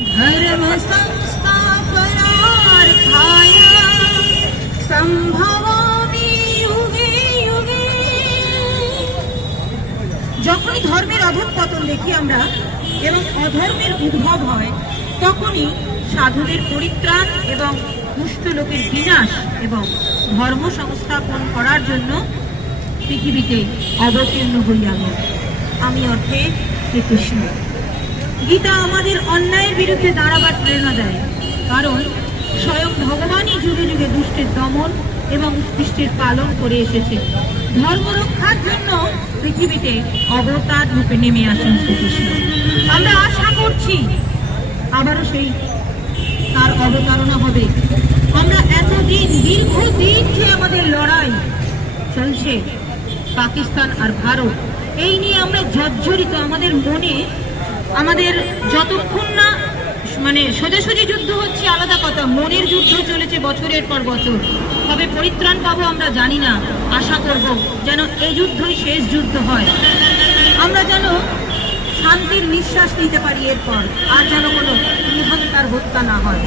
धर्म संस्थापनार्थाय संभवामि युगे युगे। যখনই ধর্মের অধঃপতন দেখি আমরা এবং অধর্মের উদ্ভব হয়, তখনই সাধুদের পরিত্রাণ এবং দুষ্ট লোকের বিনাশ এবং ধর্ম সংস্থাপন করার জন্য পৃথিবীতে অবতীর্ণ হই আমি অর্থে শ্রীকৃষ্ণ। গীতা আমাদের অন্যায়ের বিরুদ্ধে দাঁড়াবার প্রেরণা দেয়, কারণ স্বয়ং ভগবানই যুগে যুগে দুষ্টের দমন এবং সৃষ্টির পালন করে এসেছে। ধর্ম রক্ষার জন্য পৃথিবীতে অবতার রূপে নেমে আসেন শ্রীকৃষ্ণ। আমরা আশা করছি আবারও সেই তার অবতারণা হবে। আমরা এতদিন দীর্ঘদিন যে আমাদের লড়াই চলছে পাকিস্তান আর ভারত, এই নিয়ে আমরা জর্জরিত। আমাদের মনে আমাদের যতক্ষণ না সোজাসুজি যুদ্ধ হচ্ছে আলাদা কথা, মনের যুদ্ধ চলেছে বছরের পর বছর। তবে পরিত্রাণ পাবো আমরা জানি না, আশা করব যেন এই যুদ্ধই শেষ যুদ্ধ হয়। আমরা যেন শান্তির নিঃশ্বাস নিতে পারি এরপর, আর যেন কোনো নিহত্যার হত্যা না হয়।